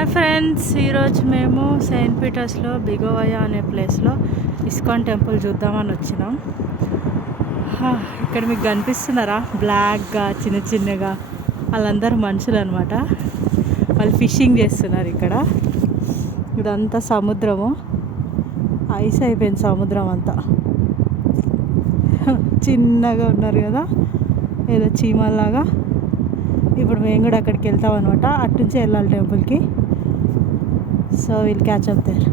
Hi friends, ఈరోజు మేము Saint పీటర్స్లో బిగోవయ అనే ప్లేస్లో ఇస్కాన్ టెంపుల్ చూద్దామని వచ్చినాం. ఇక్కడ మీకు కనిపిస్తున్నారా బ్లాక్గా చిన్న చిన్నగా వాళ్ళందరూ మనుషులు అనమాట. వాళ్ళు ఫిషింగ్ చేస్తున్నారు. ఇక్కడ ఇదంతా సముద్రము, ఐస్ అయిపోయింది సముద్రం అంతా. చిన్నగా ఉన్నారు కదా, ఏదో చీమల్లాగా. ఇప్పుడు మేము కూడా అక్కడికి వెళ్తాం అనమాట. అట్నుంచి వెళ్ళాలి టెంపుల్కి. So will catch up there.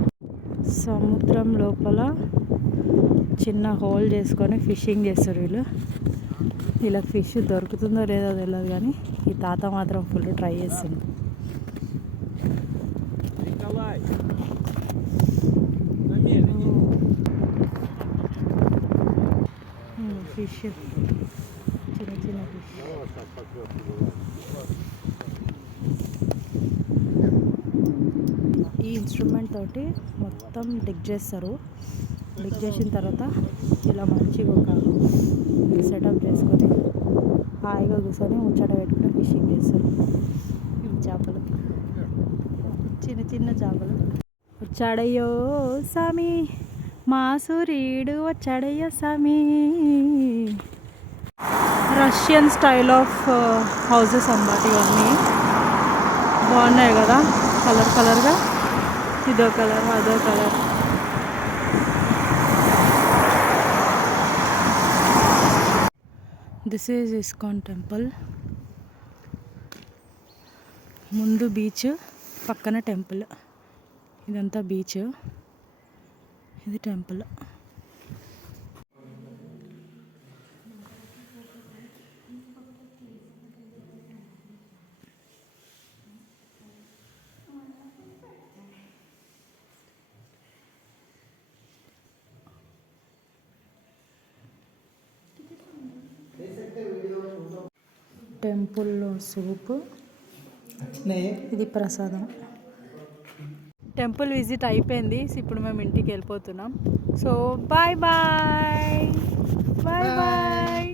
సముద్రం లోపల చిన్న హోల్ చేసుకొని ఫిషింగ్ చేస్తారు వీళ్ళు. వీళ్ళకి ఫిష్ దొరుకుతుందో లేదో తెలియదు, కానీ ఈ తాత మాత్రం ఫుల్ ట్రై చేస్తుంది. ఫిష్, చిన్న చిన్న ఫిష్. ఈ ఇన్స్ట్రుమెంట్ తోటి మొత్తం డిగ్ చేస్తారు. డిగ్ చేసిన తర్వాత ఇలా మంచిగా ఒక సెటప్ చేసుకొని హాయిగా కూర్చొని ముచ్చట పెట్టుకుని ఫిషింగ్ చేస్తారు. చేపలు, చిన్న చిన్న చేపలు. వచ్చాడయ్యో సామి, మా సూర్యుడు వచ్చాడయ్యో సామి. రష్యన్ స్టైల్ ఆఫ్ హౌసెస్ అన్నమాట ఇవన్నీ. బాగున్నాయి కదా, కలర్ కలర్గా. ఇదో కలర్, అదో colour. This is ISKCON temple. ముందు బీచ్, పక్కన టెంపుల్. ఇదంతా బీచ్, ఇది టెంపుల్. టెంపుల్లో సూప్, ఇది ప్రసాదం. టెంపుల్ విజిట్ అయిపోయింది. ఇప్పుడు మేము ఇంటికి వెళ్ళిపోతున్నాం. So bye bye bye bye.